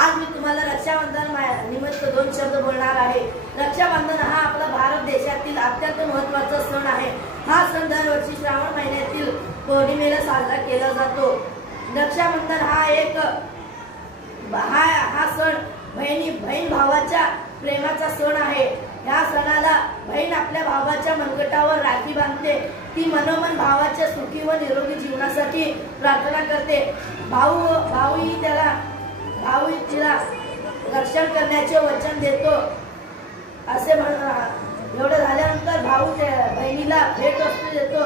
आज मी तुम्हाला रक्षाबंधन निमित्त 2 शब्द बोलणार आहे। रक्षाबंधन हा आपला भारत देशातील अत्यंत महत्त्वाचा सण आहे। हा सण दरवर्षी श्रावण महिन्यातील पौर्णिमेला साजरा केला जातो। रक्षाबंधन हा सण बहीण भावाच्या प्रेमाचा सण आहे। या सणाला बहीण आपल्या भावाच्या मनगटावर राखी बांधते। ती मनोमन भावाच्या सुखी व निरोगी जीवनासाठी प्रार्थना करते। भाऊ तिला रक्षण करण्याचे वचन देतो। एवढं झाल्यानंतर भाऊ बहिणीला भेट वस्तू देतो।